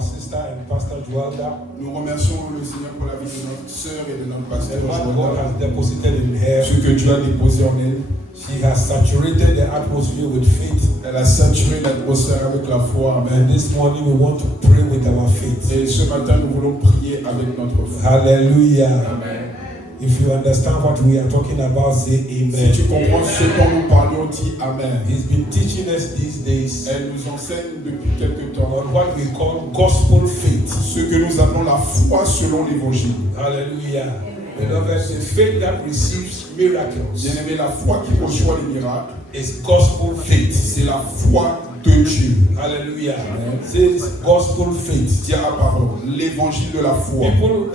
our sister and Pastor Joelda. Nous remercions le Seigneur pour la vie de notre sœur et de notre pasteur. And what God has deposited in her. Ce que Dieu a déposé en elle. She has saturated the atmosphere with faith. Elle a saturé l'atmosphère avec la foi. Amen. And this morning we want to pray with our faith. Et ce matin, nous voulons prier avec notre foi. Hallelujah. Amen. If you understand what we are talking about, say amen. Si tu comprends ce dont nous parlons, dis amen. He's been teaching us these days Elle nous enseigne depuis quelque temps on what we call gospel faith. ce que nous appelons la foi selon l'évangile. Hallelujah. Beloved, the faith that receives miracles Bien-aimé, la foi qui reçoit les miracles, is gospel faith. c'est la foi de Dieu. Hallelujah. Says gospel faith. Dis à pardon, l'évangile de la foi. People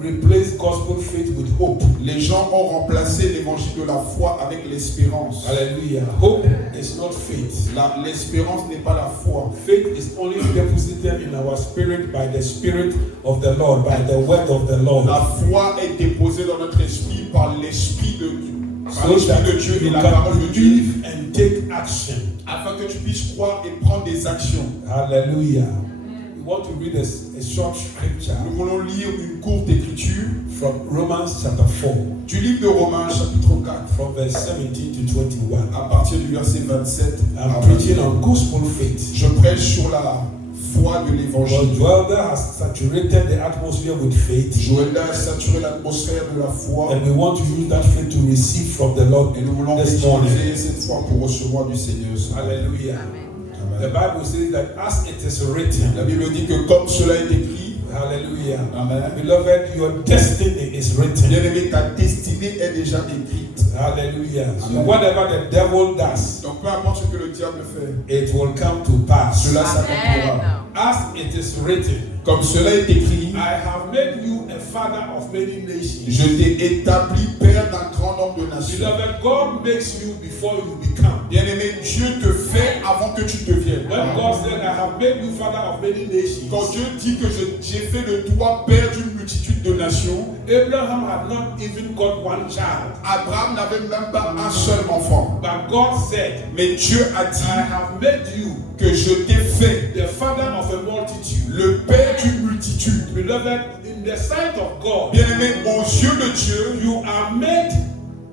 replace gospel faith with hope. Les gens ont remplacé l'évangile de la foi avec l'espérance. Hallelujah. Hope is not faith. L'espérance n'est pas la foi. Faith is only deposited in our spirit by the Spirit of the Lord, by the word of the Lord. La foi est déposée dans notre esprit par l'esprit de Dieu. Par So that l'esprit de Dieu et you la can parole de Dieu. believe and take action. Afin que tu puisses croire et prendre des actions. Hallelujah. We want to read a short scripture Nous voulons lire une courte écriture from Romans chapter 4, du livre de Romains chapitre 4 from verse 17 to 21. à partir du verset 27. I'm preaching on gospel faith. Je prêche sur la foi de Well, l'évangile. Joelda has saturated the atmosphere with faith, Joelda a saturé l'atmosphère de la foi and we want to use that faith to receive from the Lord et nous voulons this morning. utiliser cette foi pour recevoir du Seigneur. Hallelujah. The Amen. Bible says that as it is written, La Bible dit que comme cela est écrit, hallelujah. Amen. Beloved, your destiny is written. Bien-aimé, ta destinée est déjà écrite. Hallelujah. So Amen. whatever the devil does, Donc peu importe ce que le diable fait, it will come to pass. cela s'accomplira. As it is written, Comme cela est écrit, I have made you a father of many nations. je t'ai établi père d'un grand nombre de nations. Beloved, God makes you before you become. Bien-aimé, Dieu te fait avant que tu deviennes. When God said, I have made you father of many nations, Quand Dieu dit que j'ai fait de toi père d'une multitude de nations, Abraham had not even got one child. Abraham n'avait même pas un seul enfant. But God said, Mais Dieu a I dit have made you que je t'ai fait the father of a multitude. le père d'une multitude. Beloved, in the sight of God, Bien-aimé, aux yeux de Dieu, you are made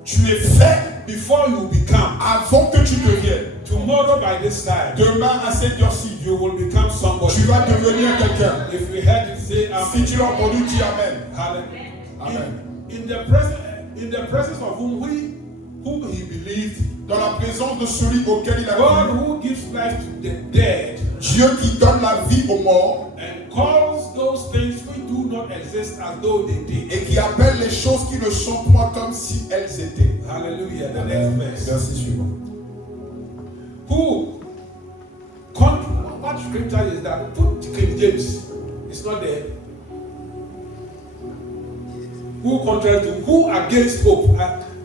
tu es fait before you become. avant que tu deviennes. Tomorrow by this time, Demain à cette heure-ci, you will become somebody. tu vas devenir quelqu'un. If we heard it, say Si amen. tu l'as entendu, dis Amen. Hallelujah. Amen. In the presence of whom he believed, Dans la présence de celui auquel il a God cru, who gives life to the dead Dieu qui donne la vie aux morts and calls those things which do not exist as though they did. et qui appelle les choses qui ne sont point comme si elles étaient. Hallelujah. The next verse. Verset suivant. What scripture is that? Put King James. It's not there. Who contrary to, who against hope?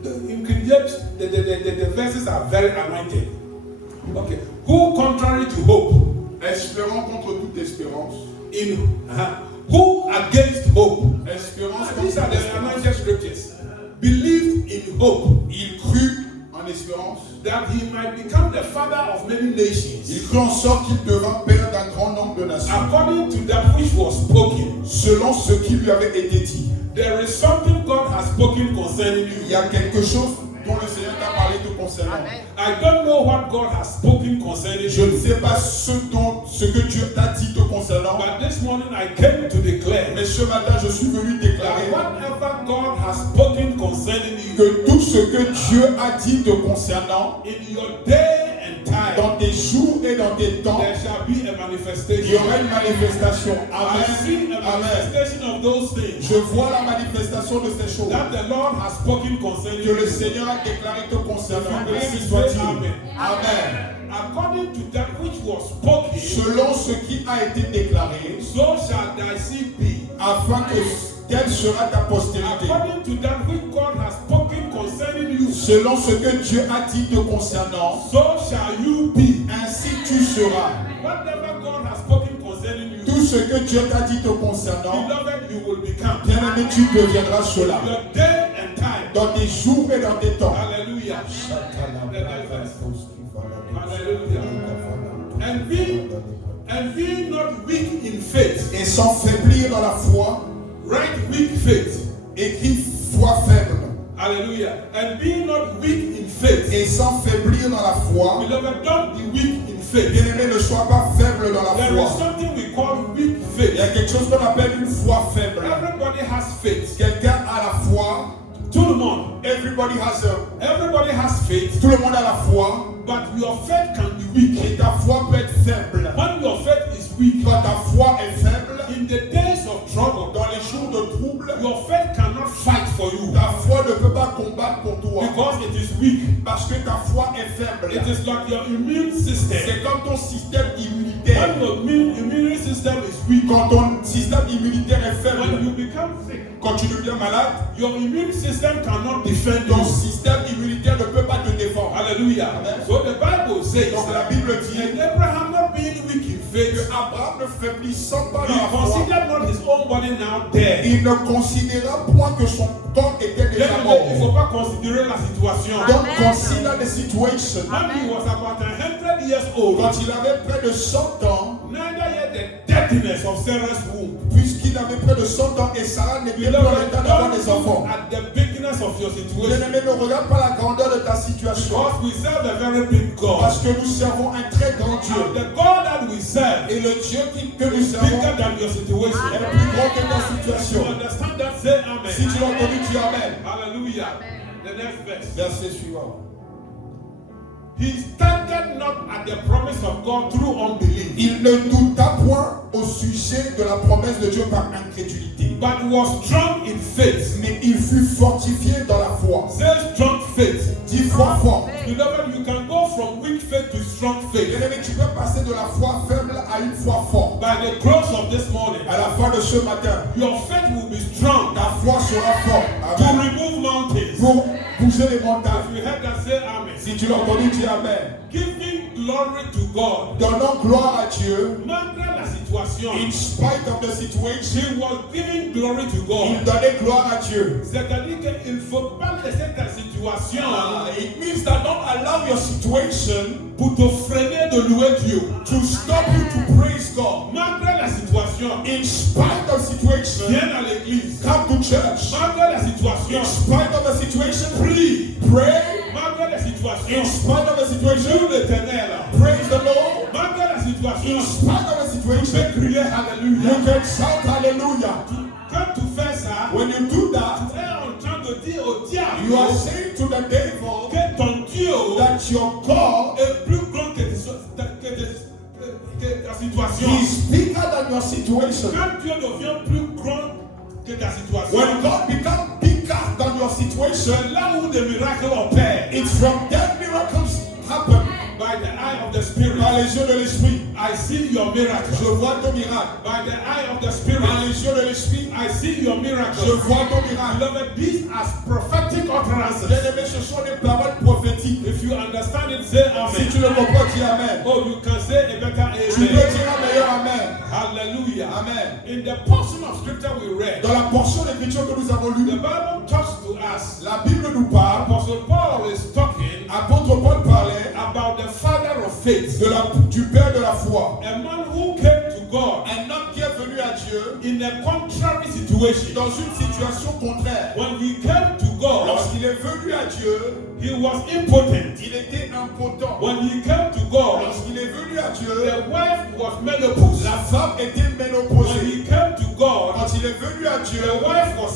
In King James, the verses are very anointed. Okay. Who contrary to hope? Espérant contre toute espérance. Who against hope? Espérance These are contre the espérance. anointed scriptures. Believed in hope Il crut en espérance. that he might become the father of many nations, Il crut en sorte qu'il devint père d'un grand nombre de nations. according to that which was spoken. Selon ce qui lui avait été dit. There is something God has spoken concerning Il you. y a quelque chose dont le Seigneur t'a parlé te concernant. I don't know what God has spoken concerning Je ne you, sais pas ce que Dieu t'a dit te concernant. but this morning I came to declare Mais ce matin, je suis venu that déclarer whatever God has spoken concerning you que tout ce que Dieu a dit te concernant, in your day and time, dans tes jours et dans tes temps, there shall be a il y manifestation. aura une manifestation. I see Amen. a Amen. manifestation of those things Je vois la manifestation de ces choses that the Lord has spoken concerning que le you. Seigneur a déclaré te concernant. Ainsi Say soit-il. amen. Amen. According to that which was spoken, Selon ce qui a été déclaré, so shall thy seed be. afin que telle sera ta postérité. According to that which God has spoken concerning you, Selon ce que Dieu a dit te concernant, so shall you be. ainsi tu seras. Whatever God has spoken concerning you, Tout ce que Dieu t'a dit te concernant, beloved, you will become. bien-aimé, tu deviendras cela. Your day and time. Dans tes jours et dans tes temps. Hallelujah. Hallelujah. And And be not weak in faith. et sans faiblir dans la foi, Right, weak faith. et qu'il soit faible, Hallelujah. And be not weak in faith. et sans faiblir dans la foi. Beloved, don't be weak in faith. Bien-aimé, ne sois pas faible dans la There is foi. something we call weak Il y a faith. quelque chose qu'on appelle une foi faible. Everybody has faith. Quelqu'un a la foi. Tout le monde. Everybody Everybody has faith. tout le monde a la foi. But your faith can be weak. Et ta foi peut être faible. When your faith is weak, Quand ta foi est faible, in the days of trouble, dans les jours de trouble, your faith cannot fight for you ta foi ne peut pas combattre pour toi. because it is weak. Parce que ta foi est faible. It is like your immune system. C'est comme ton système immunitaire. When your immune system is weak, Quand ton système immunitaire est when faible, you become sick, quand tu deviens malade, your immune system cannot defend ton you. système immunitaire ne peut pas te défendre. Hallelujah. Amen. So the Bible says, Donc la Bible dit and Abraham not being weak in que faith, Abraham ne faiblissant pas he dans la foi, considered not his own body now dead. il ne considéra point que son corps était déjà Il ne mort. faut pas considérer la situation. Don't consider the situation. When he was about 100 years old, Quand il avait près de 100 ans, neither yet the deadness of Sarah's womb. puisqu'il avait près de 100 ans et Sarah n'était plus en Beloved, état d'avoir don't des enfants. look at the bigness of your situation. Bien-aimé, ne regarde pas la grandeur de ta situation. Because we serve a very big God. Parce que nous servons un très grand Dieu. And the God that we serve Et le Dieu que nous is servons bigger than your situation. est plus grand que ta You situation. understand that? Say amen. Si tu l'as entendu, tu amènes. Hallelujah. The next verse. Verset suivant. He staggered not at the promise of God through unbelief, Il ne douta point au sujet de la promesse de Dieu par incrédulité. but was strong in faith. Mais il fut fortifié dans la foi. Say strong faith. 10 fois fort. Beloved, you can go from weak faith to strong faith. Bien-aimé, tu peux passer de la foi faible à une foi forte. By the close of this morning, À la fin de ce matin, your faith will be strong ta foi sera forte. to Amen. remove mountains. Pour bouger les montagnes. If you heard that, say amen. Si tu l'as entendu, dis Amen. Giving glory to God. Donnons gloire à Dieu. Malgré la situation, In spite of the situation, he was giving glory to God. il donnait gloire à Dieu. C'est-à-dire qu'il ne faut pas laisser ta situation It means that don't allow your situation pour te freiner de louer Dieu. to stop you to praise God. Malgré la situation, In spite of situation, viens à l'église. come to church. Malgré la situation, In spite of the situation, prie. pray. Malgré la situation, In spite of the situation, loue l'Éternel. praise the Lord. Malgré la situation, In spite of the tu peux situation, crier you Alléluia. can shout hallelujah. Quand tu fais ça, When you do that, tu es en train de dire au you are diable saying to the devil que ton Dieu that your God est plus grand que ta situation. is bigger than your situation. Quand Dieu devient plus grand que ta situation, When God becomes bigger than your situation, c'est là où des miracles opèrent. it's from that miracles happen By the eye of the Spirit, par les yeux de l'esprit. I see your miracle. Je vois ton miracle. By the eye of the Par Spirit, les yeux de l'esprit, I see your je miracle. vois ton miracle. Beloved, these are prophetic utterances. Bien-aimé, ce sont des paroles prophétiques. If you understand it, say Si amen. tu le comprends, dis Amen. Oh, you can say a better Tu peux amen. dire un meilleur Amen. Hallelujah. Amen. In the portion of scripture we read, Dans la portion d'écriture que nous avons the lue, Bible talks to us. la Bible nous parle, Apostle Paul is talking apôtre Paul parlait about the father of faith, du Père de la foi. a man who came to God Un homme qui est venu à Dieu in a contrary situation. dans une situation contraire. When he came to God, Lorsqu'il est venu à Dieu, he was impotent. il était impotent. When he came to God, Lorsqu'il est venu à Dieu, the wife was menopause. la femme était When ménopausée. he came to God, Quand il est venu à Dieu, the wife was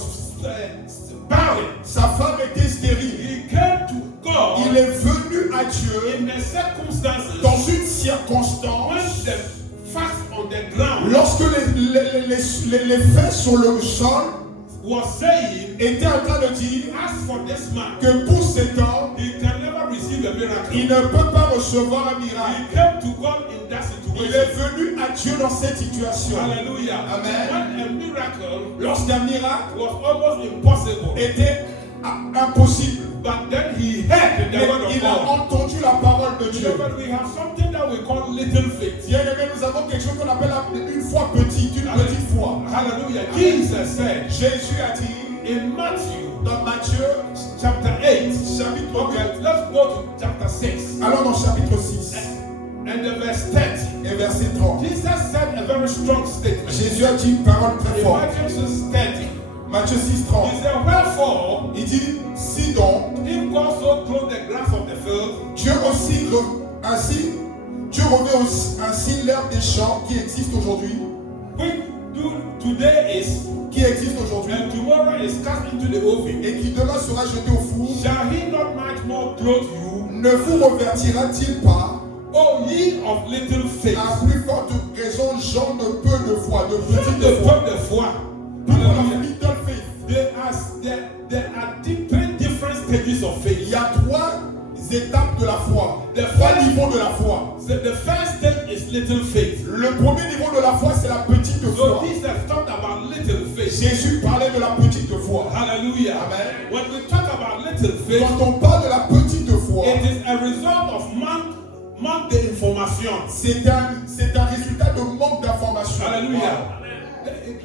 barren. sa femme était stérile. He came to God Il est venu à Dieu in the circumstances dans une when circonstance the facts on the ground lorsque les faits sur le sol was saying, étaient en train de dire as for this man, que pour cet homme, he can never receive a miracle. il ne peut pas recevoir un miracle. He came to God in that Il est situation. venu à Dieu dans cette situation. Hallelujah. Amen. When a miracle Lorsqu'un miracle was almost impossible, était impossible, but then he heard the mais word of il a God. entendu la parole de Dieu. But we have something that we call little faith. Bien aimé, nous avons quelque chose qu'on appelle une foi petite, une petite foi. Hallelujah. Jesus said Jésus a dit in Matthew dans Matthieu chapter 8, chapitre okay, 8, let's go to chapter 6 allons dans chapitre 6, and the verse 30. et verset 30. Jesus said a very strong statement. Jésus a dit une parole très In forte. Matthew 6:30, Matthieu 6, 30. he said, wherefore, Il dit, si donc, if God so clothe the grass of the field, Dieu revêt ainsi l'herbe des champs qui existe aujourd'hui, today is, qui existe aujourd'hui, and tomorrow is cast into the oven, et qui demain sera jeté au four, shall he not much more clothe you, ne vous revêtira-t-il pas, O ye of little faith? à plus forte raison, gens de peu de foi, de Peu petite de foi. peu de foi. People of Hallelujah. little faith. There are three different stages of Il faith. y a trois étapes de la foi, trois niveaux de la foi. So the first stage is little faith. Le premier niveau de la foi, c'est la petite So foi. Jesus talked about little faith. Jésus parlait de la petite foi. Hallelujah. Amen. When we talk about little faith, Quand on parle de la petite foi, it is a result of manque d'information. c'est un résultat de manque d'information. Hallelujah.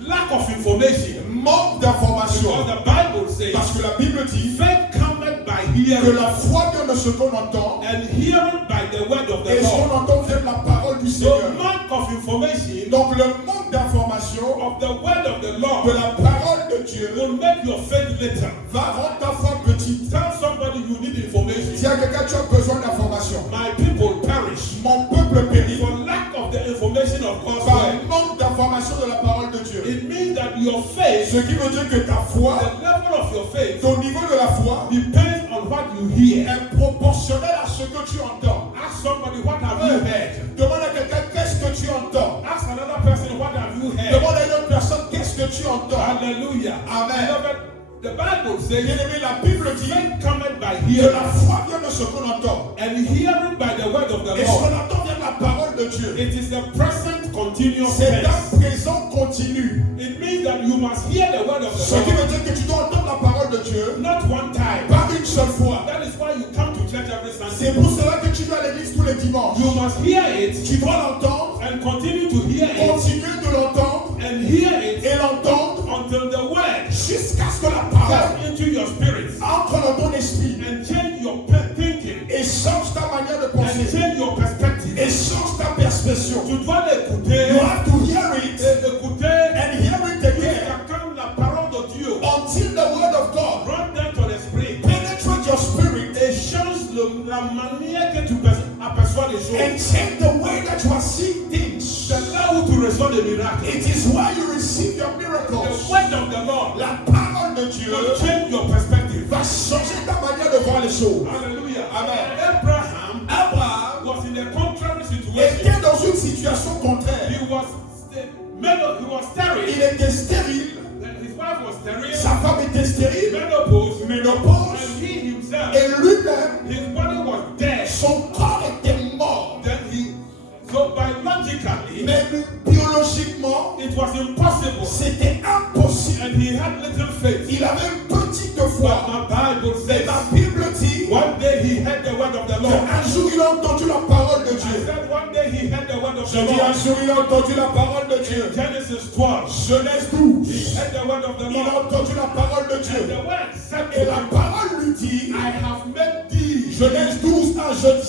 Lack of information. Manque d'information. Because the Bible says, Parce que la Bible dit faith cometh by que hearing, la foi vient de ce qu'on entend, and hearing by the word of et the ce qu'on Lord. entend vient de la parole du So Seigneur. lack of information Donc le manque d'information of the word of the de Lord la parole de Dieu will make your faith little. va rendre ta foi petite. Tell somebody you need Si information. à quelqu'un tu as besoin d'information, My people perish mon peuple périt for lack of the information of God's par word. manque d'information de la parole de Dieu. It means that your faith, Ce qui veut dire que ta foi, the level of your faith, ton niveau de la foi, depends on what you hear. est proportionnel à ce que tu entends. Ask somebody, what have you heard? Demande à quelqu'un qu'est-ce que tu entends. Ask another person, what have you heard? Demande à une autre personne qu'est-ce que tu entends. Hallelujah. Amen. Beloved, the Bible says, Bien aimé, la Bible dit faith cometh by que hearing, la foi vient de ce qu'on entend. and hearing by the word of the Et ce qu'on Lord. entend vient de la parole de Dieu. It is the present continuous C'est tense. un présent continu. It means that you must hear the word of Ce the qui Lord, veut dire que tu dois entendre la parole de Dieu, not one time. pas une seule fois. That is why you come to church every C'est Sunday. pour cela que tu vas à l'église tous les dimanches. You must hear it Tu dois l'entendre, and continue to hear it continuer de l'entendre and hear it et l'entendre until the word jusqu'à ce que la parole gets into your spirit entre dans ton esprit and change your thinking et change ta manière de and penser change your perspective. et change ta perspective. Tu dois You l'écouter have to hear it et écouter and hear it again jusqu'à quand la parole de Dieu until the word of God rentre dans ton esprit penetrates your spirit et change la manière que tu aperçois les choses. and change the way that you are seeing things. C'est là où tu reçois des miracles. It is where you receive your The miracles. word of the Lord La parole de Dieu will change your perspective. va changer ta manière de voir les choses. Hallelujah. Amen. Abraham Abraham was in a contrary situation. était dans une situation contraire. He was sterile. Il était stérile, His wife was sterile. sa femme était stérile, Menopause. ménopause, And he himself, et lui-même, his body was dead. son corps était mort. So biologically, Mais biologiquement, it was impossible. c'était impossible. And he had little faith. Il avait une petite But foi. my Bible Mais says, la Bible dit one day he heard the word of the Lord. qu'un jour il a entendu la parole de I Dieu. said one day he heard the word of Je the dis un Lord. jour il a entendu la parole de Dieu. Genesis 12. Genèse He 12. heard the word of the Il a Lord. entendu la parole de And Dieu. the word said Et to la him, parole lui dit, I have made thee Genèse 12,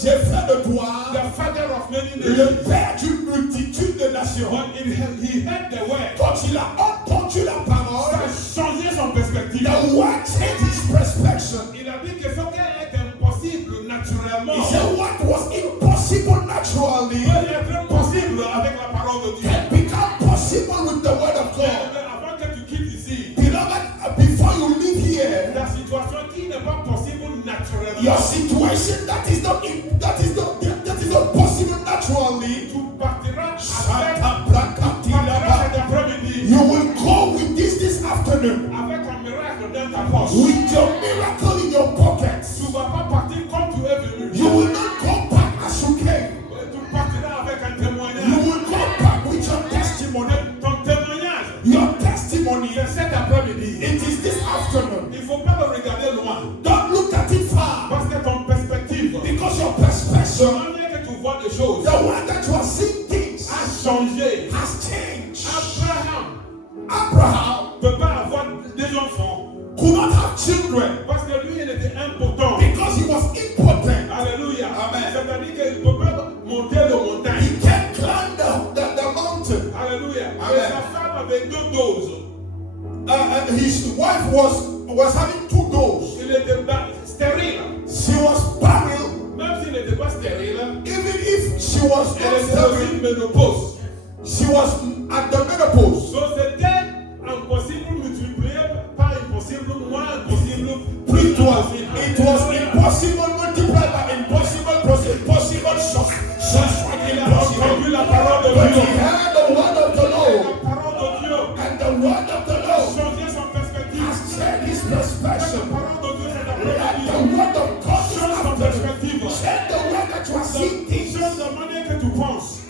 j'ai fait de toi the father of many le nations. père d'une multitude de nations. When he heard the word, Quand il a entendu la ça parole, a changé son perspective. the word changed his perspective. Il a dit que ce qui est impossible naturellement He said what was impossible naturally peut être possible avec la parole de Dieu. can become possible with the word of God. Mais avant que tu quittes ici, Beloved, before you leave here, la situation qui n'est pas possible naturellement, your situation that is not possible naturally, tu partiras avec Shatabrakatilaba. cet après-midi You will go with this afternoon avec un miracle dans ta poche. with your miracle in your pocket. Tu ne vas pas partir comme tu es venu. You will not go back as you came. Tu partiras avec un You témoignage. will go back with your testimony. Ton témoignage, Your testimony, c'est cet après-midi. it is this afternoon. Il ne faut pas le regarder loin. Don't look at it far Parce que ton perspective, because your la perspective, manière que tu vois les choses, the way that you are seeing things a changé. has changed. Abraham Abraham ne peut pas avoir des enfants could not have children parce que lui, il était impotent. because he was impotent. Alléluia. Amen. C'est-à-dire qu'il ne peut pas monter les montagnes. He can't climb avait 2 doses. His wife was having 2 doses. Il était stérile. She was barren. Même s'il n'était pas stérile, Even if she was elle not était sterile, aussi ménopause. she was at the menopause. Donc c'était impossible multiplié par impossible, moins impossible, plus It was impossible. impossible multiplied by impossible plus impossible Il a entendu la parole de But he Dieu. heard the word of the La Lord, parole de Dieu and the word of the a Lord changé son perspective. has changed his La perspective. parole de Dieu est Let la the word of God change ton after you. perspective. Change the way that you are seeing things. Change la manière que tu penses.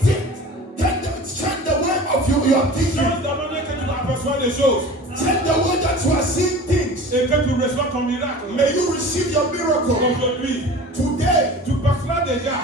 Change the way of your thinking. Change la manière que tu aperçois les choses. Change the way that you are seeing things. Et que tu reçois ton miracle. May you receive your miracle Aujourd'hui, today. tu partiras déjà.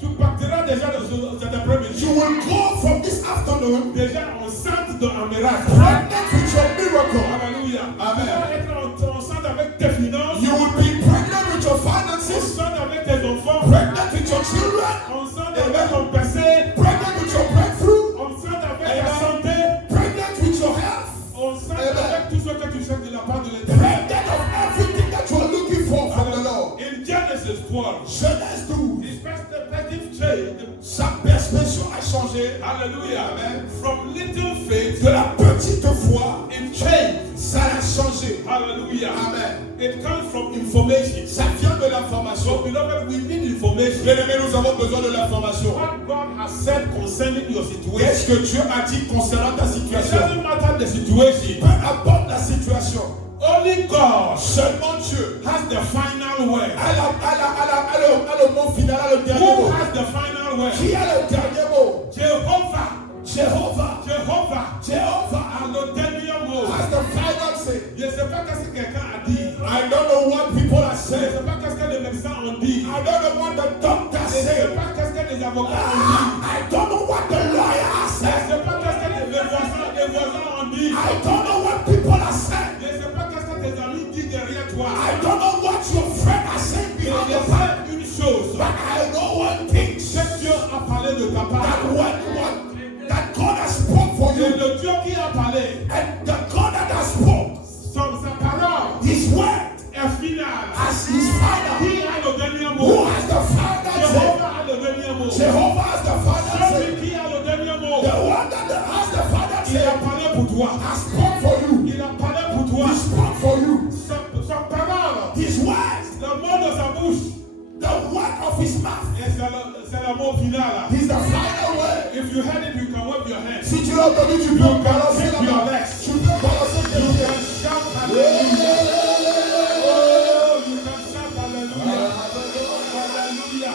Tu partiras déjà de cet après-midi. You will go from this afternoon Déjà enceinte d'un miracle. pregnant with your miracle. Alléluia. Amen. Tu vas être enceinte avec tes finances. You will be pregnant with your finances, Enceinte avec tes enfants. pregnant with your children, Enceinte avec ton passé. pregnant with your breakthrough, Enceinte avec ta santé. pregnant with your health, Enceinte avec tout ce que tu cherches de la part de l'Éternel. pregnant of everything that you are looking for from the Lord. In Genesis 12, Genèse 12. his perspective changed. Sa perspective a changé. Hallelujah. Amen. From little faith, De la petite foi, it changed. ça a changé. Hallelujah. Amen. It comes from information. Ça vient de So, l'information. beloved, we need information. Bien-aimés, nous avons besoin de l'information. What God has said concerning your Qu'est-ce situation. que Dieu a dit concernant ta It situation? doesn't matter the situation. Peu importe la situation, Only God seulement Dieu has the final word. a le mot final, a le dernier Who mot. has the final word? Qui a le dernier mot? Jehovah. Jéhovah. Jehovah Jéhovah a le dernier mot. has the final say. Je ne sais pas ce que quelqu'un a dit. I don't know what people are Je ne saying. sais pas ce que les médecins ont dit. I don't know what the doctor Je ne sais said. pas ce que les avocats ont dit. I don't know what the lawyer has Je ne said. sais pas ce que les voisins ont dit. I don't know what people are saying. Je ne sais pas ce que tes amis disent derrière toi. I don't know what your friend has said Mais behind je your back. sais une chose. But I know one thing. Que Dieu a parlé de ta part. That God has spoke for Et you. le Dieu qui a parlé, And the God that has spoke, sa parole his word est finale. as his final. Qui a le dernier Who mot? has the final say? Jéhovah a le dernier mot. Jehovah has the final say. Celui qui a le dernier mot, The one that has the final il say a parlé pour toi. has spoke for you. Il a parlé pour toi. He spoke for you. Sa parole, His words, le mot de sa bouche, the word of his mouth, et c'est le mot final. is the final word. If you heard it, you can wave your hands. Si tu l'as entendu, tu peux balancer la main. Tu peux balancer tes You pieds. can shout hallelujah. Oh, you can shout hallelujah. Hallelujah.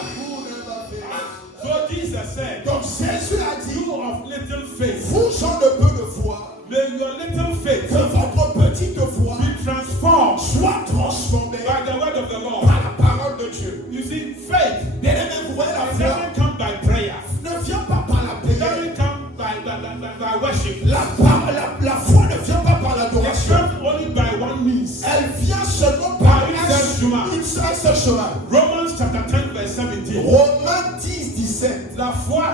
So Jesus said, Donc Jésus a dit, you of little faith, vous gens de peu de foi, may your little faith que votre petite foi be transformed soit transformée by the word of the Lord. par la parole de Dieu. You see, faith Bien-aimés, vous voyez la it foi doesn't come by prayer. ne vient pas par la It prière. doesn't come by worship. La foi ne vient pas par It l'adoration. comes only by one means. Elle vient seulement par Par un seul chemin. un seul chemin. Romans chapter 10 verse 17. Romains 10, 17. La foi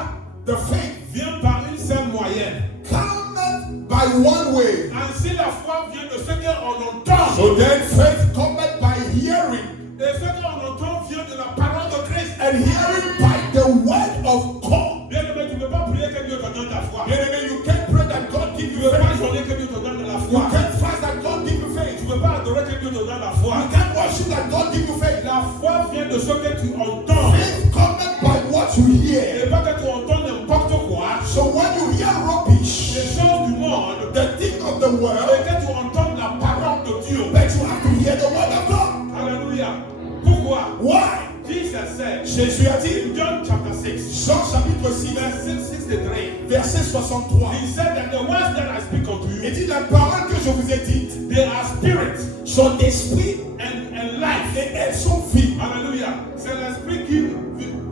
The faith vient par une seule moyenne. cometh by one way. Ainsi la foi vient de ce qu'on entend. So then faith cometh by hearing, Et ce qu'on entend vient de la parole de Christ. and hearing by the word of God. Bien aimé, tu ne peux pas prier que Dieu te donne la foi. Bien-aimé, you can't pray that God give Tu you ne peux pas faith. journée que Dieu te donne la You foi. can't fast that God give you faith. Tu ne peux pas adorer que Dieu te donne la foi. You can't worship that God give you faith. La foi vient de ce que tu entends. Faith cometh by what you hear. Et pas que tu entends n'importe quoi. So when you hear rubbish, Les choses du monde. the thing of the world, Et que tu entends la parole de Dieu. but you have to hear the word of God. Alléluia. Pourquoi? Why? Jesus said Jésus a dit, in John chapter 6, Jean chapitre 6, verse 63, verset 63. he said that the words that I speak unto Il you, dit, la parole que je vous ai dite they are spirit sont esprit and life. et elles sont vie. Alléluia. C'est l'esprit qui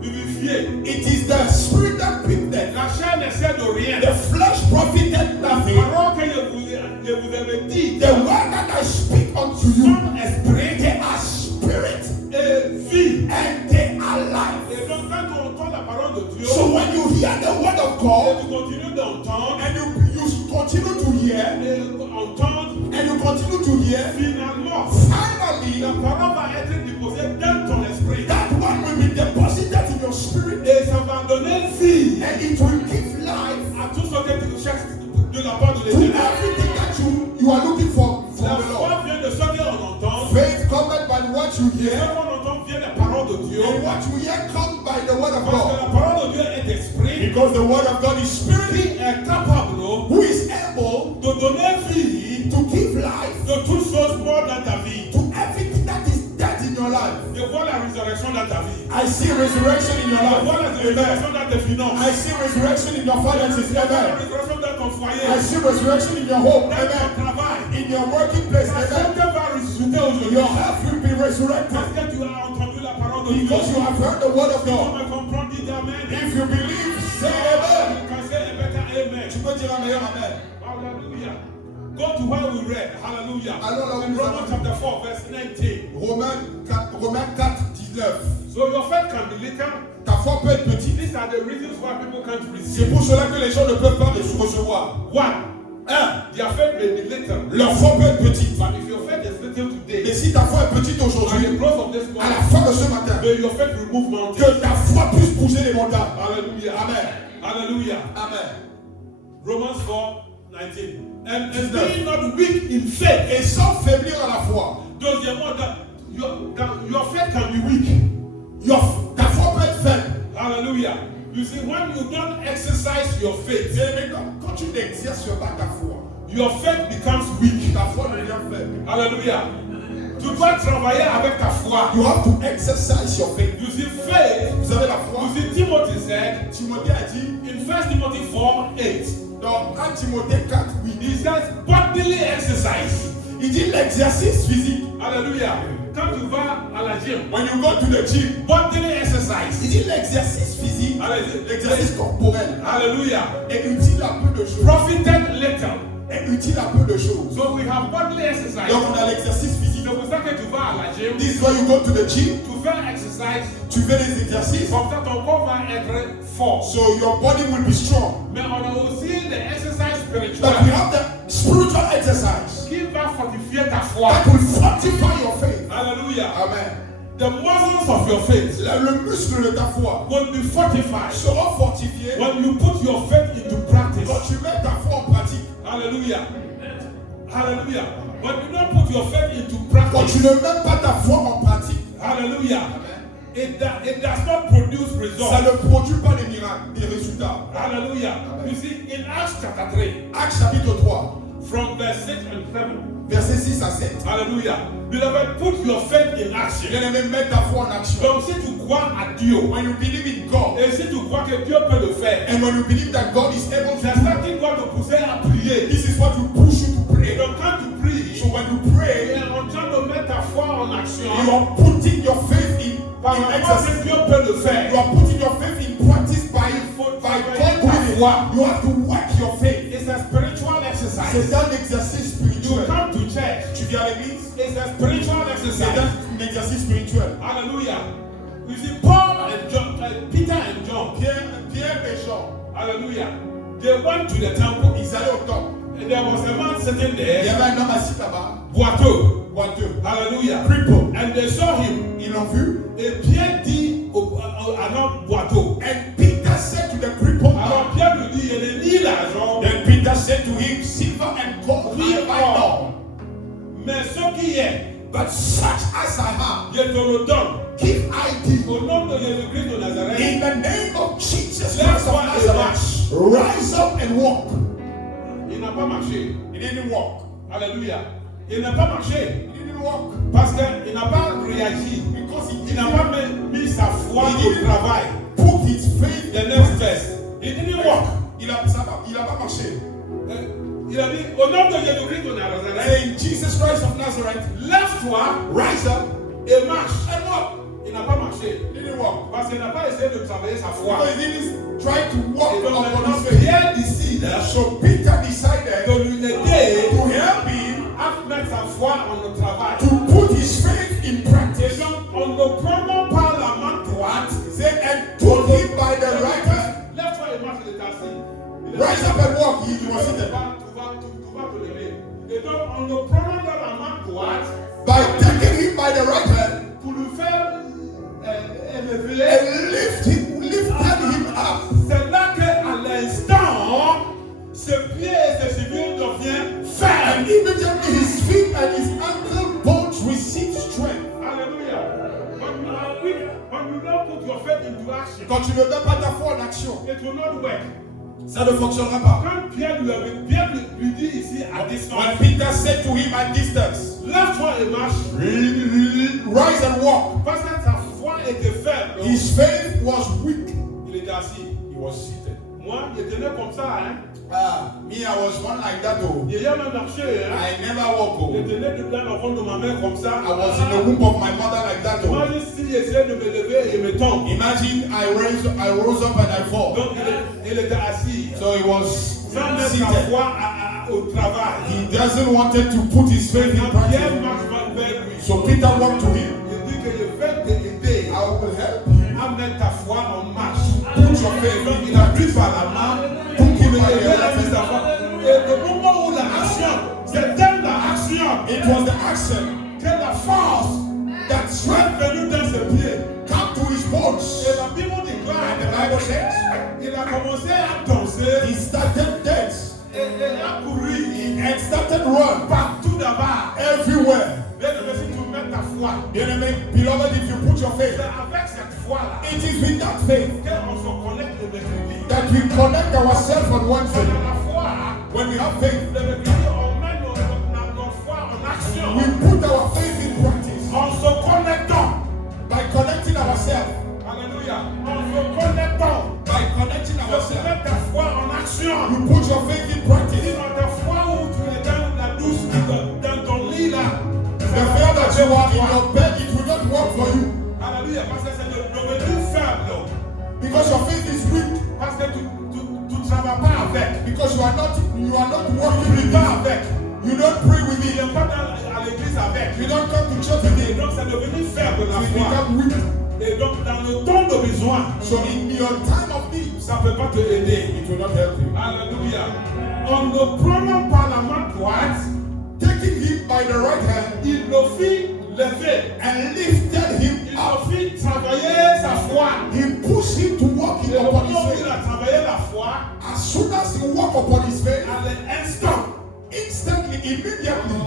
vivifie. It is the spirit that quickeneth. La chair ne sert de rien. The flesh profited La nothing. parole que je vous avais dit, The word that I speak unto you, son esprit they are spirit et vie. and they are life. Et donc quand tu entends la parole de Dieu, So when you hear the word of et God tu continues d'entendre, and you continue it will give life à tout ce que tu cherches de la part de to l'Éternel. everything that you are looking for from La the foi Lord. vient de ce qu'on entend. Faith comes by what you Et ce hear, qu'on entend vient des paroles de Dieu. and what you hear comes by the word of Parce que God. la parole de Dieu est esprit. Because the word of God is spirit, Qui est capable who is able de donner vie to give life de toutes choses mortes dans ta vie. to everything that is dead in your life. Je vois la résurrection dans ta vie. I see resurrection in your Je life. vois la Amen. résurrection dans tes finances. I see resurrection in your finances. Je vois la Amen. résurrection dans ton foyer. I see resurrection in your home. Dans ton Amen. travail. In your working place. Ta Amen. santé va ressusciter aujourd'hui. Your health will be resurrected Parce que tu as entendu la parole de Dieu. because you have heard the word of Tu God. me comprends, dis Amen. If you believe, say amen. Quand c'est Amen. Tu peux dire un meilleur amen. Hallelujah. Go to where we read. Hallelujah. Alors là où In nous Romans avons- chapter 4, verse 19. Romains 4, 19. So your faith can be little. Ta foi peut être petite. These are the reasons why people can't C'est receive. pour cela que les gens ne peuvent pas recevoir. One, their faith may be little. Leur foi peut être petite. But if your faith is little Mais today, si ta foi est petite at the aujourd'hui, close of this à la morning, fin de ce matin, may your faith remove mountains. que ta foi puisse bouger les montagnes. Hallelujah. Amen. Hallelujah. Amen. Romans 4, 19. And being not weak in faith. Et sans faiblir à la foi. Deuxièmement, your faith can be weak. Ta foi peut être faible. Hallelujah. You see, when you don't exercise your faith, Mais quand tu n'exerces pas ta foi, your faith becomes weak. ta foi devient faible. Hallelujah. Tu dois travailler avec ta foi. You have to exercise your faith. You see, faith, Vous avez la foi. you see, Timothy said Timothée a dit in 1 Timothy 4, 8, dans 1 Timothée 4, 8, he says bodily exercise. il dit l'exercice physique. Hallelujah. Quand tu vas à la gym, When you go to the gym, bodily exercise. il dit l'exercice physique, l'exercice corporel Hallelujah. est utile à peu de choses. Profited little. Est utile à peu de choses. So we have bodily exercise. Donc on a l'exercice physique. C'est pour ça que tu vas à la gym. This is why you go to the gym. Tu fais exercise. Tu fais les exercices. Comme ça, ton corps va être fort. So your body will be strong. Mais on a aussi des exercices But we spirituels have the spiritual exercise qui va fortifier ta foi. that will fortify your faith. Hallelujah. Amen. The muscles of your faith Le muscle de ta foi will be fortified sera fortifié when you put your faith into practice. quand tu mets ta foi en pratique. Hallelujah. Hallelujah. When you don't put your faith into Quand practice, tu ne mets pas ta foi en pratique, hallelujah, Amen, it does not produce ça results. ne produit pas des miracles, des résultats. Hallelujah. You see, in Acts chapter 3, Actes chapitre 3, from verse 6 and 7, versets 6 à 7. hallelujah. Beloved, put your faith in action. Bien-aimé, mets ta foi en action. Donc, si tu crois à Dieu, When you believe in God, et si tu crois que Dieu peut le faire, and when you believe that God is able c'est to, ça qui doit te pousser à prier. this is what will push you to Et pray. donc, quand tu pries, So when you pray, et en train de mettre ta foi en action, you are putting your faith in par rapport à exercise. ce que Dieu peut le faire, You are putting your faith in practice by God doing it. You have to work your faith. it's a spiritual exercise. C'est un exercice You spirituel. come to church, Tu viens à l'église, it's a spiritual c'est exercise. un exercice spirituel. Hallelujah. You see, Paul and John, Peter and John, Pierre et Jean, hallelujah, they went to the temple. ils allaient au temple. And there was a man sitting Il y there, avait un homme assis là-bas, boiteux, boiteux, hallelujah. crippled. And they saw him. Ils l'ont vu. Et Pierre dit à l'homme boiteux. And Peter said to the crippled Alors man, Pierre lui dit, il n'est ni l'argent, then Peter said to him, silver and gold ni I have not, or. Mais ce qui est, but such as I have, je te le donne. give I thee. Au nom de Jésus-Christ de Nazareth, In the name of Jesus Let's Christ of go and Nazareth, rise up and walk. il n'a pas marché. He didn't walk. Alléluia. Il n'a pas marché He didn't walk. parce qu'il n'a pas réagi. Because he Il n'a didn't pas mis sa foi au travail. put his faith The next verse. He didn't walk. Il a pas marché. Il a dit, au nom de Jésus-Christ de Nazareth, Saying, Jesus Christ of Nazareth, lève-toi rise up et marche. and walk. Il n'a pas marché He didn't walk. parce qu'il n'a pas essayé de travailler sa foi. Because he didn't try to walk Et donc upon maintenant, his faith. Pierre décide So Peter decided de lui aider to help him à mettre sa foi en le travail. to put his faith in Et practice. donc, en le prenant par la main droite, And took him by the right hand. lève-toi et marche de ta fille. Rise up and walk. He was Tu seated. vas te lever. Et donc, en le prenant dans la main droite, By taking him by the right hand pour lui faire élever, and lifted him up. c'est là qu'à you don't put your faith into action, quand tu ne mets pas ta foi en action, it will not work. ça ne fonctionnera pas. Quand Pierre lui dit ici à distance, When Peter said to him at distance, lève-toi et marche, rise and walk, parce que sa foi était faible. his faith was weak. Il était assis. He was seated. Moi, il tenait comme ça, hein. Me, I was one like that. Oh, Il a même marché, hein. I never walk. Il Oh, tenait dans l'enfant de ma mère comme ça. I was in the womb of my mother like that. Oh, Imagine s'il essayait de me lever et me tombe. imagine I rose up and I fall. Donc il était assis. So he was Sans mettre sa seated. foi au travail. He doesn't wanted to put his faith in Quand Pierre practice. marche vers lui, So Peter walked to him. il dit que je vais t'aider I will help you. à mettre ta foi en marche. Put your faith Donc in il a practice. pris par la main. Took him Il by a the mis hand. sa foi. Et le moment où l'action, c'était l'action, It was the action que la force that est strength venue dans ses pieds. come to his bones. Et la Bible And the déclare, Bible says il a commencé à danser he started dance et à courir and started run partout là-bas. everywhere. Bien aimé, si tu mets ta foi, Beloved, if you put your c'est faith, avec cette foi-là it is with that faith qu'on se connecte le mercredi. that we connect ourselves on one C'est thing. dans la foi, When we have faith, le mercredi, on met notre foi en action. we put our faith in practice En se connectant. by connecting ourselves. Alléluia. En se connectant. By connecting Tu ourselves, mets ta foi en action. you put your faith in Si practice. dans ta foi où tu es dans la douce, dans ton lit là, The faith that you are in your bed, it will not work for you Alléluia, parce que c'est devenu faible. because your faith is weak. Parce que tu ne travailles pas avec. Because you are not Tu working ne with vis pas it. avec. You don't pray with Tu it. ne viens pas à l'église avec. You don't come to church with Et it. donc c'est devenu faible la You foi. become weak. Et donc dans le temps de besoin, So in your time of need, ça ne peut pas te aider. it will not help you. Alléluia. En le prenant par la main droite, Taking him by the right hand il le fit lever. and lifted him Il up. le fit travailler sa foi. He pushed him to walk Et in au upon moment où his il faith. a travaillé la foi, As soon as he walked upon his faith, à l'instant, instantly, immediately,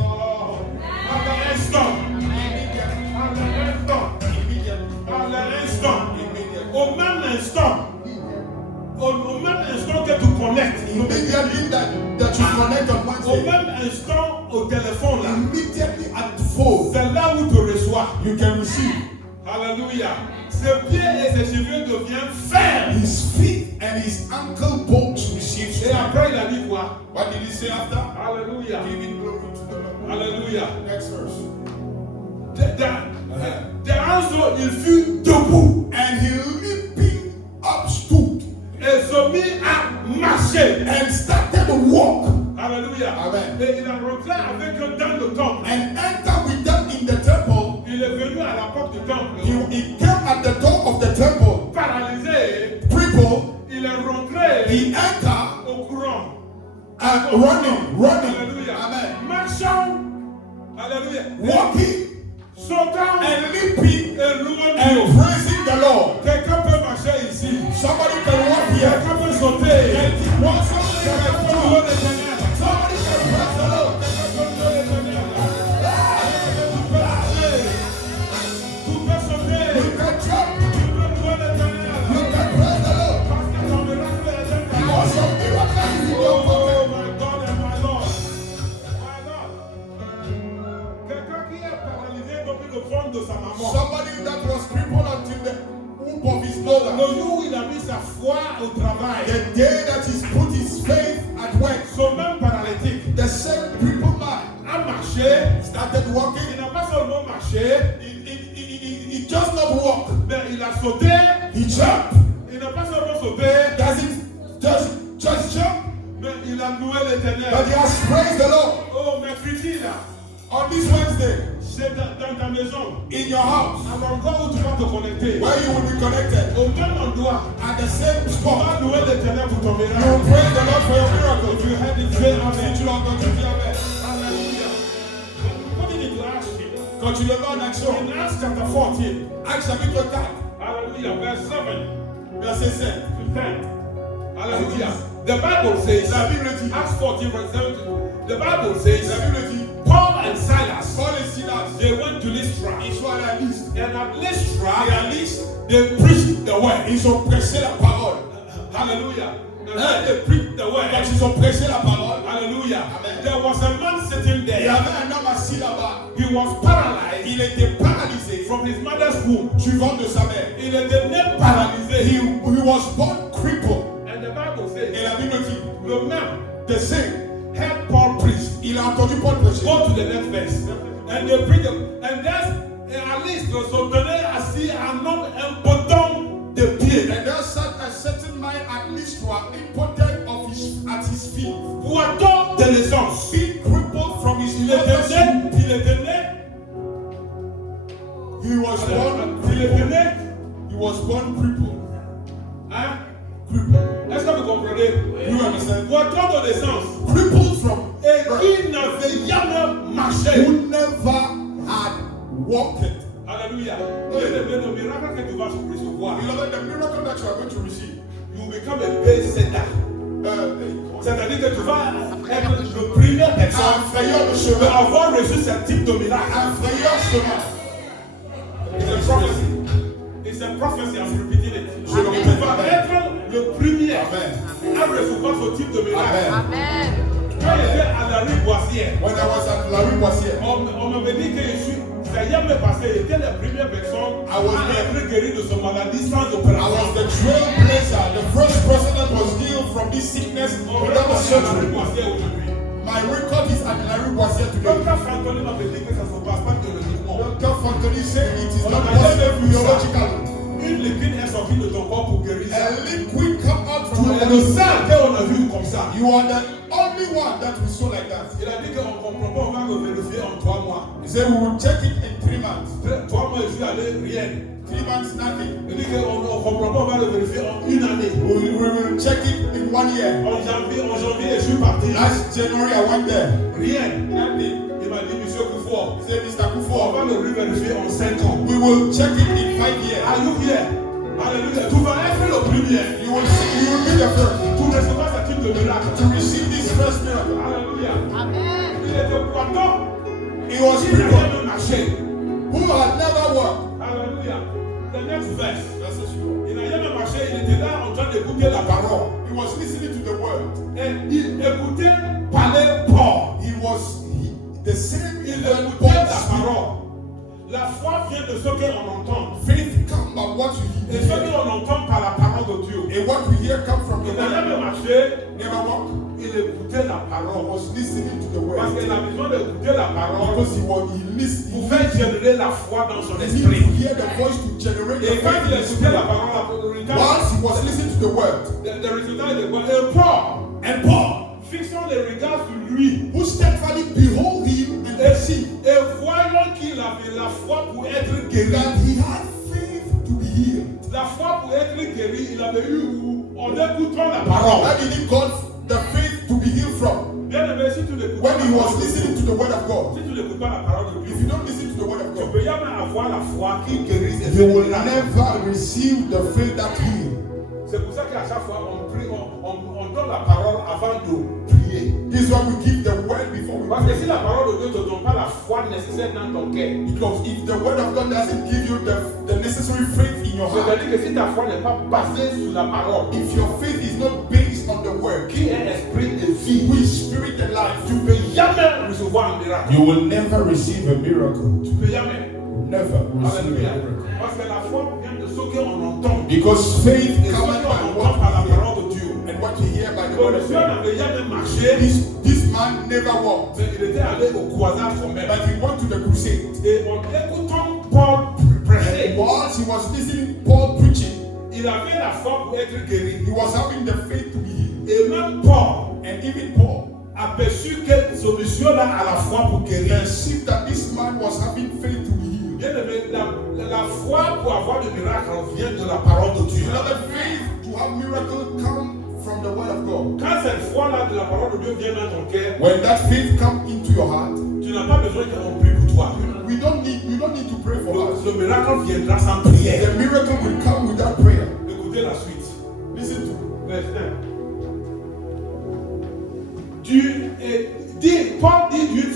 à l'instant, au même instant, au même instant que tu connectes, immediately that you connect on au Wednesday, même instant au téléphone là, immediately at the phone, c'est là où tu reçois. you can receive. Alléluia. Ses pieds et ses cheveux deviennent fermes. His feet and his ankle bones receive Et strength. après il a dit quoi? What did he say after? Alléluia. Giving glory to the Lord. Alléluia. Next verse. Also il fut debout And he leaping up stood et se mit à marcher. and started to walk Alléluia. Amen. Et il a rentré avec eux dans le temple. and entered with them in the temple. Il est venu à la porte du temple. He came at the door of the temple. Paralysé, Crippled, il est rentré he entered au courant. and running. Alléluia. Amen. Marchant. Alléluia. Walking Sautant and leaping et louant and Dieu. praising the Lord. Quelqu'un peut marcher ici. Somebody can walk here. Quelqu'un peut sauter. One somebody Quelqu'un can peut walk. louer l'Éternel. Somebody can praise the Lord. Quelqu'un peut louer l'Éternel. Tu peux marcher. Tu peux sauter. You can jump. Tu peux louer l'Éternel. You can praise the Lord. Parce que ton miracle est dans ta vie. Because your miracle is in your pocket. Oh my God and my Lord. My Lord. Quelqu'un qui est paralysé depuis le ventre de sa maman. Somebody that was crippled until the womb of his mother. Le jour où il a mis sa foi au travail, The day that he put his faith at work, son même paralytique the same crippled man a marché. started walking. Il n'a pas seulement marché, He just not walk. mais il a sauté. He jumped. Il n'a pas seulement sauté, Just jump. mais il a loué l'Éternel. But he has praised the Lord. Oh, mercredi là, On this Wednesday, c'est dans ta maison, in your house, à l'endroit où tu vas te connecter, where you will be connected, au même endroit, at the same tu spot, vas louer l'Éternel pour ton you miracle. will praise the Lord for your miracle. If you had it, say amen. Tu l'entends, tu dis amen. Hallelujah. Put it into action. Quand tu le mets en action, In Acts chapter 14, Actes chapitre 4, hallelujah, verse 7 verset 7. to 10. Hallelujah. The Bible says, La Bible dit, Acts 14, verse 7 to, the Bible says, la Bible dit, Paul and Silas Paul et Silas, they went to Lystra. ils sont allés à Lystre. And at Lystra, Et à Lystre, they preached the word. ils ont prêché la parole. Hallelujah. And when they preached the word, Quand ils ont prêché la parole, hallelujah, Amen. there was a man sitting il y there. avait un homme assis là-bas. He was paralyzed Il était paralysé from his mother's womb. du ventre de sa mère. Il était né paralysé. He was born crippled. And the Bible Et says, la Bible dit, the man the same, heard Paul preach. il a entendu Paul prêcher. Go to the next verse. And they preached. And then, at least, se tenait assis un homme impotent de pied. And there sat a certain man at Lystra, impotent at his feet, Boitant de naissance. being crippled from his Il était mother's né. womb. Il était né. He was born Il était crippled. né. He was born crippled. Hein? Crippled. Est-ce que vous comprenez? You understand? Boitant de naissance. Crippled from Et birth. qui n'avait jamais marché. Who never had walked. Alléluia. Le miracle que tu vas recevoir. Beloved, the miracle that you are going to receive. You become a base setter. C'est-à-dire que tu vas être le premier personne Un frayeur de à chemin. avoir reçu ce type de miracle. Un frayeur chemin. It's a prophecy. It's a prophecy. I'm repeating it. Tu vas être le premier Amen. à recevoir ce type de miracle. Amen. Quand j'étais à la rue Boissière, When I was at La Rue Boissière, on m'avait dit que je suis. Ça y est, mais parce qu'il était la première personne à être guéri de son maladie sans I opération. was the trailblazer, the first person that was healed from this sickness On without a reste à la rue surgery. Boissière aujourd'hui. My record is at La Rue Boissière today. Docteur Fantoni m'avait dit que ça ne se passe pas biologiquement. Dr. Fantoni said it is not possible biologically. Une liquide est sortie de ton corps pour guérir ça. A liquid come out Tu from es the le seul qu'on a vu comme ça. You are the only one that we saw like that. Il a dit qu'on ne comprend pas, on va le vérifier en 3 mois. He said we will check it in 3 months. 3 mois, je suis allé, rien. 3 months, nothing. Il dit qu'on ne comprend pas, on va le vérifier en 1 année. We will check it in 1 year. En janvier, je suis parti. Last January I went there. Rien. Nothing. Il m'a dit, monsieur Koufor, He said, Mr. on Kufo, va le vérifier en 5 ans. we will check it in 5 years. Are you here? Alléluia. Tu vas être le premier. You will be the first Tu recevras ce type de miracle. to receive this first miracle. Alléluia. Amen. Il était poitant. He was Il n'a people jamais marché. who had never walked. Alléluia. The next verse. That's what you want. Il n'a jamais marché. Il était là en train d'écouter la parole. He was listening to the word. Et il écoutait parler Paul. The same Il in the écoutait la Paul's parole. La foi vient de ce qu'on entend. faith come by what you Et ce hear. qu'on entend par la parole de Dieu. And what we hear come from the Il n'a word. jamais marché. Never walked. Il écoutait la parole. Was listening to the Parce word. qu'il a besoin d'écouter la parole Because he listened. pour faire générer la foi dans son He needed to esprit. hear the voice to generate Et the quand il faith. écoutait la parole, le résultat, Once he was listening to the word, le résultat était quoi? Et Paul, and Paul, fixant les regards sur lui, who steadfastly behold him and perceived et voyant qu'il avait la foi pour être guéri, that he had faith to be healed. la foi pour être guéri, il avait eu en écoutant la parole. Where did he got the faith to be healed from? Bien aimé, si tu n'écoutes When pas he la was parole, listening to the word of God. si tu n'écoutes pas la parole de If Dieu, you don't listen to the word of tu God, peux jamais avoir la foi qui guérit et you fait will miracle. never receive the faith that heals. C'est pour ça qu'à chaque fois on prie, on donne la parole avant de prier. This is why we give the word before we Parce que pray. si la parole de Dieu ne te donne pas la foi nécessaire dans ton cœur, Because if the word of God doesn't give you the necessary faith in your heart, c'est-à-dire que si ta foi n'est pas basée sur la parole, if your faith is not based on the word, qui est esprit et vie, which spirit and life, tu ne peux jamais recevoir un miracle. you will never receive a miracle. Tu ne peux jamais. Never receive a Alléluia. miracle. Parce que la foi vient de ce qu'on entend. Because faith Et ce comes qu'on by entend what par la we hear parole de Dieu. and what you hear by the Le word of monsieur God. n'avait jamais marché, This man never walked, mais il était allé au croisage quand même. but he went to the crusade. Et en écoutant Paul prêcher, And whilst he was listening Paul preaching, il avait la foi pour être guéri. he was having the faith to be healed. Et même Paul And even Paul aperçut que ce monsieur-là a la foi pour guérir. perceived that this man was having faith to be healed. Bien aimé, la foi pour avoir le miracle vient de la parole de Dieu. Another faith to have miracle come from the word of God. Quand cette foi-là de la parole de Dieu vient dans ton cœur, When that faith comes into your heart, tu n'as pas besoin qu'on prie pour toi. you don't need to pray for us. Le miracle viendra sans prière. The miracle will come without prayer. Écoutez la suite. Listen to Verset 1. Paul dit d'une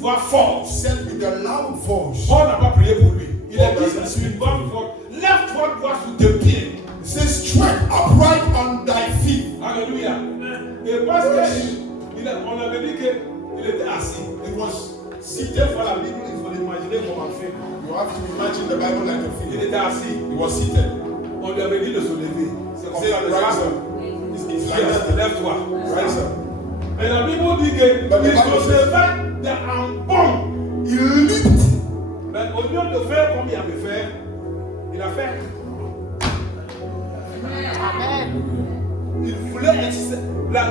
voix forte. said with a loud voice, Paul n'a pas prié pour lui. Il a Paul dit doesn't c'est une speak voix for forte. Lève-toi droit sur tes pieds. he says, straight upright on thy feet. Alléluia. Et parce qu'on avait dit qu'il était assis. It was Si tu vois la Bible, il faut l'imaginer comme un film. You have to imagine the Bible like a Il film. était assis. He was seated. On lui avait dit de se lever. C'est He comme said, ça le rise soir. up. It's like that. Lève-toi. Rise up. Mais la Bible dit que But the il Bible se levait d'un bond. He leaped. Mais au lieu de faire comme il avait fait, il a fait. Il voulait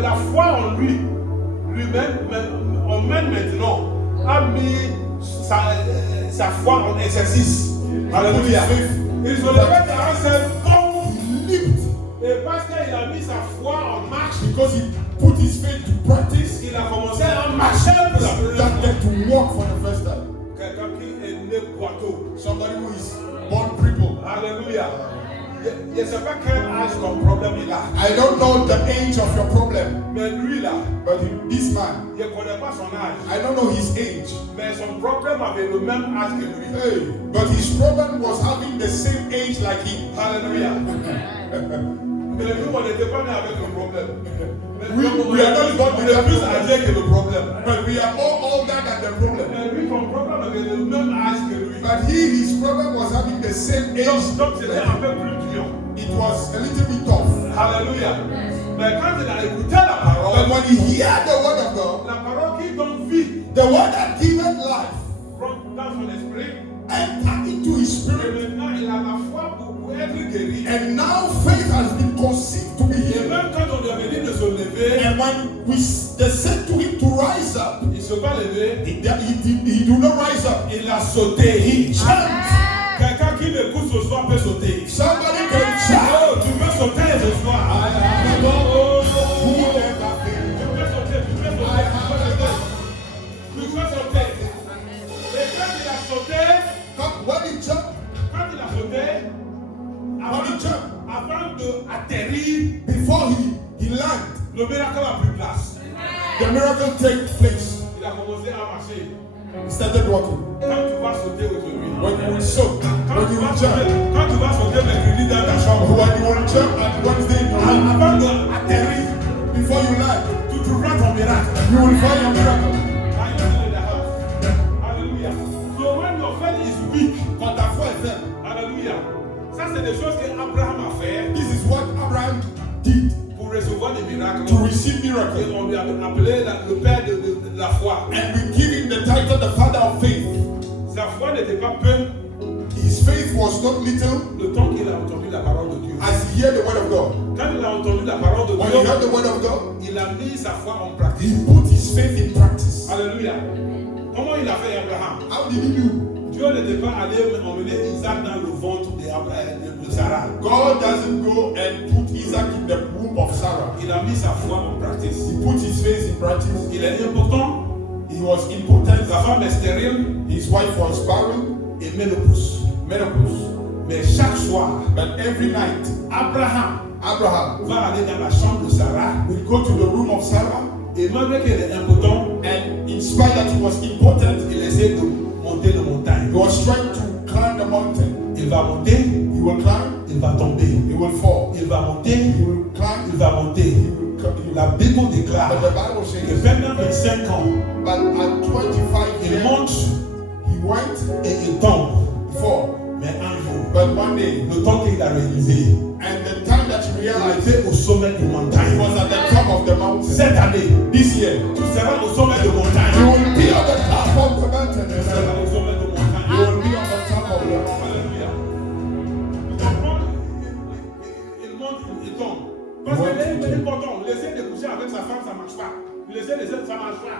la foi en lui-même, maintenant, a mis sa foi en exercice. Alléluia. Il se levait dans un seul bond. He leaped Et parce qu'il a mis sa foi en marche, because he put his faith to practice. il a commencé à marcher pour la première fois. Started to walk for the first time. Quelqu'un qui est né boiteux. Somebody who is born crippled. Alléluia. Je ne sais pas quel âge ton problème il a. I don't know the age of your problem, Mais lui là, but this man, je ne connais pas son âge. I don't know his age. Mais son problème avait le même âge que lui. Hey, but his problem was having the same age like him. Alléluia. Mais nous, on n'était pas nés avec le problème. Mais We are not born on with est that plus problem. âgés que le problème. But we are all older than the problem. Mais lui, son problème avait le même âge que lui. But his problem was having the same age. Donc c'était un peu plus dur. It was a little bit tough. Alléluia. Mais quand il a écouté la parole, But when he heard the word of God, la parole qui donne vie the word that giveth life, dans son esprit, entered into his et spirit. maintenant il a la foi pour être guéri. And now faith has been conceived to be Et healed. même quand on lui avait dit de se lever, And when they said to him to rise up, il ne s'est pas levé, he did not rise up. il a sauté. He jumped. Quelqu'un qui m'écoute ce soir peut sauter. Somebody can jump. Oh, tu peux sauter ce soir. Oh, Who ever failed? tu peux sauter, tu peux sauter, tu peux sauter. Et quand il a sauté, When he jumped, avant d'atterrir, before he landed, le miracle a pris place. the miracle take place. Il a commencé à marcher. He started walking. Quand tu vas sauter aujourd'hui, When you will soak, quand when tu you vas will sauter, jump, quand tu vas sauter mercredi dans ta chambre, when you will jump at Wednesday, avant d'atterrir, before you land, tu trouveras ton miracle. you will find your miracle. Are you still in the house? Hallelujah. So when your faith is weak, Quand ta foi est faible, hallelujah. Ça c'est des choses qu'Abraham a fait this is what Abraham did pour recevoir des miracles. to receive Et miracle. on lui a appelé le père de la foi. And we give him the title, the father of faith. Sa foi n'était pas peu His faith was not little le temps qu'il a entendu la parole de Dieu. as he heard the word of God. Quand il a entendu la parole de When he heard Dieu, the word of God, il a mis sa foi en pratique. he put his faith in practice. Alléluia. Comment il a fait Abraham? How did he do? Dieu n'était pas allé emmener Isaac dans le ventre de Sarah. God doesn't go and put Isaac in the womb of Sarah. Il a mis sa foi en pratique. He put his faith in practice. Il est important. He was impotent. Sa femme est stérile His wife was barren, et menopause. menopause. Mais chaque soir, But every night, Abraham Abraham va aller dans la chambre de Sarah. would go to the room of Sarah, Et malgré qu'il est impotent, and in spite that he was impotent, il essaie de monter la montagne. he was trying to climb the mountain. Il va monter, He will climb, il va tomber. he will fall. Il va monter, He will climb, il va monter. he will come. La Bible déclare But the Bible que says, pendant 25 ans, but at 25 il years, monte he went, et il tombe. he fall. Mais un jour, But one day, le temps qu'il a réalisé, and the time that he il realized, était au sommet de he montagne. was at the top of the mountain. Cette année, This year, tu seras au sommet de you montagne. will be on the top of the mountain. Tu seras au sommet de You montagne. will be on the top of the mountain. Alléluia. Tu comprends? Il monte, il tombe. Parce que c'est important. Il essaie de coucher avec sa femme, ça ne marche pas. Il essaie de ça ne marche pas.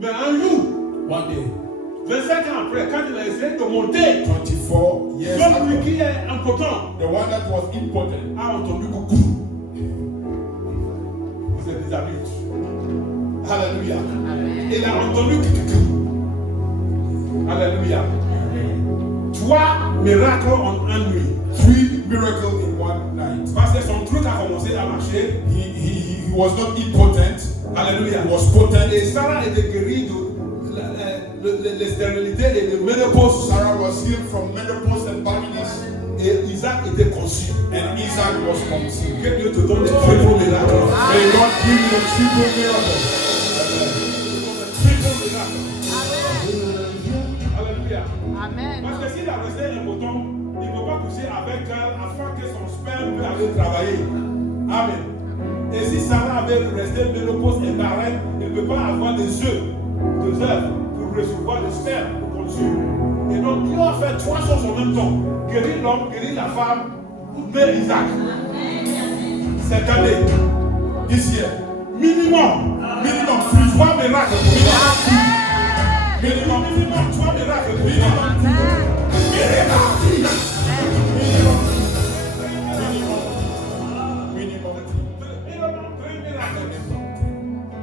Mais un jour, One day, 25 ans après, quand il a essayé de monter, 24 years celui after, qui est impotent the one that was impotent a entendu coucou. Vous êtes des adultes. Alléluia. Il a entendu coucou. Alléluia. 3 miracles en une nuit. 3 miracles in one night. Parce que son truc a commencé à marcher. He was not impotent. Alléluia. He was potent. Et Sarah était guérie de les stérilités et le ménopause. Sarah was healed from menopause and barrenness. Et Isaac était conçu. And Isaac was conceived. Que Dieu te donne des triple miracles. May God give you a triple miracle. Triple miracle. Alléluia. Amen. Parce que s'il a resté impotent, il ne peut pas coucher avec elle afin que son sperme puisse aller travailler. Amen. Et si Sarah avait resté ménopause et barren, il ne peut pas avoir des œufs pour recevoir le sperme pour conçu. Et donc Dieu a fait trois choses en même temps. Guérir l'homme, guérir la femme, mais Isaac. Cette année, This year, minimum 3 miracles. Minimum 3 miracles.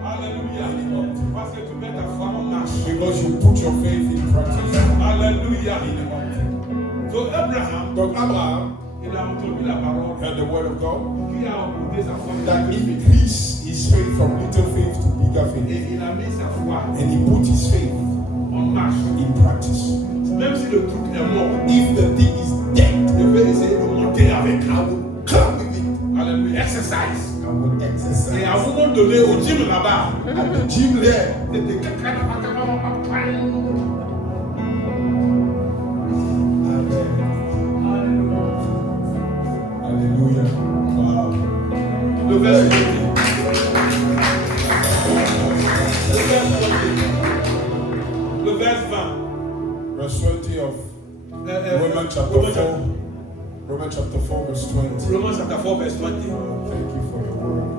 Alléluia. Parce que tu mets ta foi en marche. because you put your faith in practice. Alléluia. Donc Abraham, Donc Abraham il a entendu la parole heard the word of God qui a augmenté sa foi. that increased his faith from little faith to bigger faith. Et il a mis sa foi And he put his faith en marche. in practice. Même si le truc est mort, If the thing is dead, je vais essayer de monter avec. I will come with it. Alléluia. Exercise. I will exercise. Et à un moment donné, au gym là-bas, At the gym there, hallelujah. Wow. le verset 20. Le verset 20. Verse 20 of Romans chapter 4. Romans chapter 4, verse 20. Romans chapter 4, verse 20. Thank you for your word.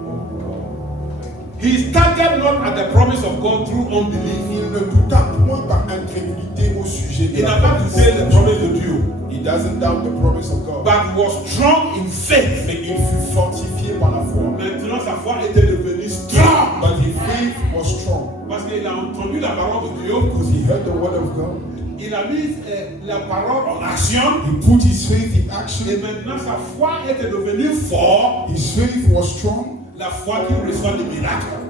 He staggered not at the promise of God through unbelief. Il ne douta point par incrédulité au sujet de Il la n'a pas douté la promesse de Dieu, He doesn't doubt the promise of God. but was strong in faith. Mais il fut fortifié par la foi. Maintenant, sa foi était devenue strong. But his faith was strong Parce qu'il a entendu la parole de Dieu. because he heard the word of God. Il a mis la parole en action. He put his faith in Et action. maintenant, sa foi était devenue forte. His faith was strong. La foi qui reçoit des miracles.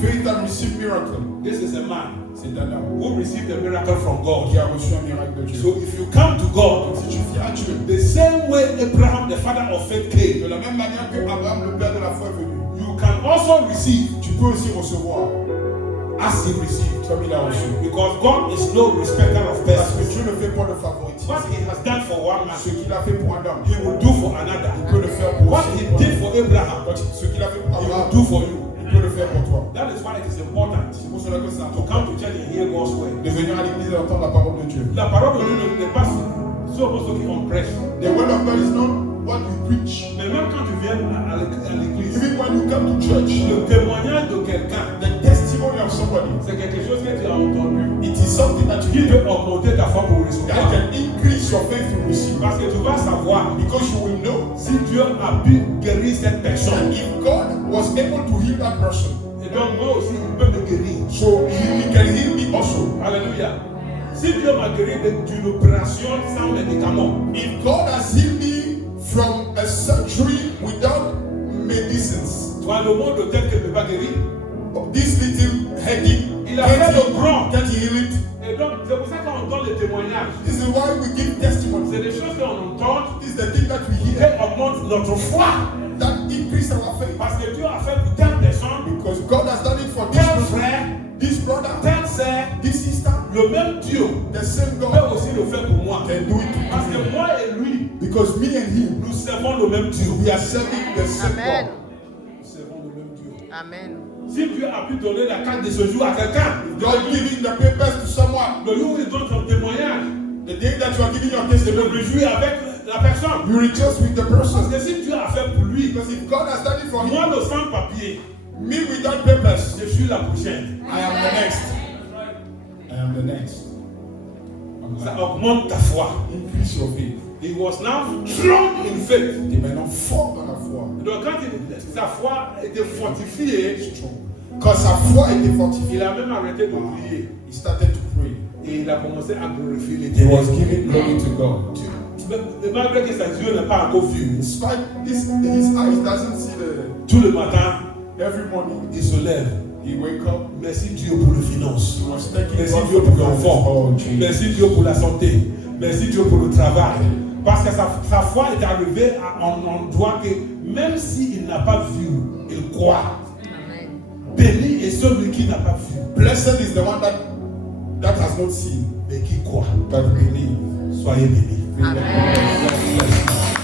Faith that received miracle. This is a man C'est un homme who received a miracle from God. qui a reçu un miracle de Dieu. So if you come to God, Si tu viens à Dieu, the same way Abraham, the father of faith, came, de la même manière que Abraham, le père de la foi, est venu, you can also receive tu peux aussi recevoir as he received. comme il a reçu. Because God is no respecter of Parce que persons. Dieu ne fait pas de favoritisme. What he has done for one man, Ce qu'il a fait pour un homme, he will do for another. il peut le faire pour What he did for Abraham, Ce qu'il a fait pour he will Abraham, do for you. il peut le faire pour toi. That is why it is important C'est pour cela que c'est to important come to church and hear God's word. de venir à l'église et d'entendre la parole de Dieu. La parole de Dieu n'est pas supposed to be on press. The word of God is not what you preach. Mais même quand tu viens à l'église, Even when you come to church, le témoignage de quelqu'un, the testimony of somebody, c'est quelque chose que tu as entendu it is something that qui you peut augmenter ta foi pour that recevoir. can increase your faith to receive. Parce que tu vas savoir Because you will know si Dieu a pu guérir cette that personne. if God was able to heal that person, Et donc moi aussi, il peut me guérir. so he can heal me also. Alléluia. Si Dieu m'a guéri d'une opération sans médicaments, If God has healed me from a surgery without medicines, toi le monde tel qu'il ne peut pas guérir. this little headache, Il a fait le grand. can't he heal it? Et donc c'est pour ça qu'on donne les témoignages. This is why we give testimony. C'est des choses qu'on entend This is the thing that we qui hear augmentent notre foi. that increase our faith. Parce que Dieu a fait pour telle personne, Because God has done it for this tel person, frère, this brother, telle sœur, this sister, le même Dieu the same peut God aussi le faire pour moi. can do it Parce to que you. moi et lui, Because me and him, nous servons le même Dieu. we are serving the same Amen. God. Nous servons le même Dieu. Amen. Si Dieu a pu donner la carte de séjour à quelqu'un, God giving the papers to someone, le jour où il donne son témoignage, the day that you are giving your je me testimony, réjouis avec la personne. you rejoice with the Parce person. que si Dieu a fait pour lui, Because if God has done it for moi him, le sans-papier, me without papers, je suis la prochaine. I am the next. I am the next. Ça augmente ta foi. Increase your faith. He was now strong in faith. Tu es maintenant fort dans la foi. Donc quand sa foi était fortifiée, Strong. Quand sa foi était fortifiée, il a même arrêté de prier. he started to pray. Et il a commencé à glorifier He was l'Éternel. giving glory to God. Malgré que ses yeux n'est pas encore vu, In spite, his eyes doesn't see the tout le matin, every morning. il se lève. He wake up. Merci Dieu pour les finances. He was thanking Merci God Dieu for the pour l'enfant. Oh, Jesus. Merci Dieu pour la santé. Merci Dieu pour le travail. Parce que sa foi est arrivée à un endroit que même s'il n'a pas vu, il croit. Amen. Béni est celui qui n'a pas vu. Blessed is the one that has not seen, mais qui croit. but believes. Soyez bénis. Amen.